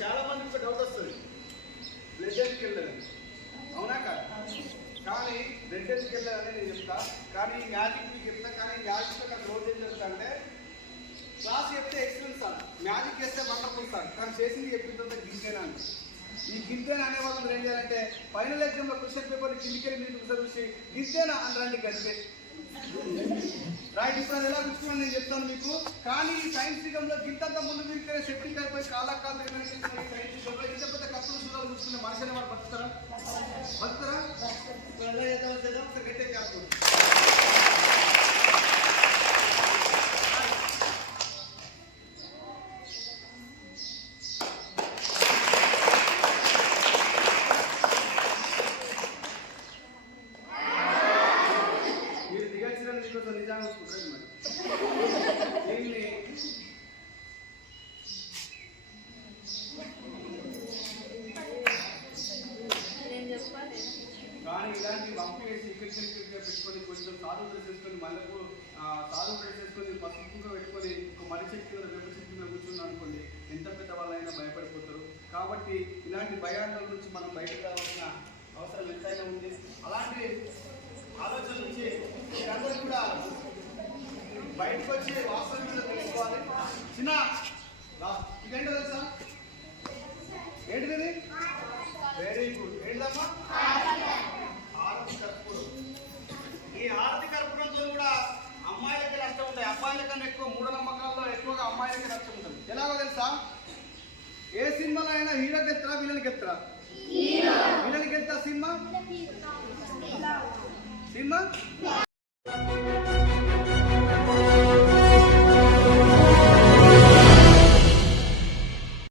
చాలా మందికి డౌట్ వస్తుంది, బ్లడ్ ఎందుకు వెళ్ళదని. అవునా కాదు? కానీ బ్లడ్ ఎందుకు వెళ్ళదని నేను చెప్తా, కానీ మ్యాజిక్ మీకు చెప్తా. కానీ మ్యాజిక్లో నాకు రోజు ఏం చెప్తా అంటే, క్లాస్ చెప్తే ఎక్స్పీరియన్స్ సార్, మ్యాజిక్ చేస్తే వండర్ఫుల్ సార్, కానీ చేసింది చెప్పిందంటే గింతేనా అని. ఈ గింతేనా అనే వాళ్ళు మీరు ఏం చేయాలంటే, ఫైనల్ ఎగ్జామ్లో క్వశ్చన్ పేపర్ కిందికెళ్ళి మీరు చూసి గింతేనా అని రండి గంతే రైట్. ఇప్పుడు అది ఎలా కూర్చున్నాను నేను చెప్తాను మీకు. కానీ ఈ సైన్స్ యుగంలో గింతంత ముందు మీరు సెప్టిక్ అయిపోయి కాళ్ళకాలు సైన్స్ యుగంలో ఇంత పెద్ద కప్పులు సూరాలు కూర్చున్న మనుషులు వాళ్ళు బతుకుతారా? ఇప్పుడు ఎలా చేద్దాం గట్టే కాదు. నిజంగా దీన్ని కానీ ఇలాంటి వంపు వేసి ఇక్కడ పెట్టుకొని కొంచెం సాధు డ్రెస్ వేసుకొని మళ్ళీ సాధు డ్రెస్ వేసుకొని పసుపుగా పెట్టుకొని ఒక మనిషి చెట్టు వేప చెట్టు మీద కూర్చున్నాం అనుకోండి, ఎంత పెద్ద వాళ్ళైనా భయపడిపోతారు. కాబట్టి ఇలాంటి భయాల నుంచి మనం బయటకు రావాల్సిన అవసరం ఎంతైనా ఉంది. అలాంటి ఆలోచన నుంచి మీరందరూ కూడా బయటకు వచ్చి వాస్తవం మీద తెలుసుకోవాలి. చిన్న ఇదేంటో తెలుసా? ఏంటిది? Very good. ఏంటమ్మా? హారతి కర్పూరం. ఈ హారతి కర్పూరంతో కూడా అమ్మాయిలకి నష్టం ఉంటాయి. అబ్బాయిల కన్నా ఎక్కువ మూఢనమ్మకాల్లో ఎక్కువగా అమ్మాయిలకి నష్టం ఉంటుంది. ఎలాగో తెలుసా? ఏ సినిమాలో అయినా హీరోకి ఎత్తరా విలన్కి ఎత్తరా? విలన్కి ఎత్తా సినిమా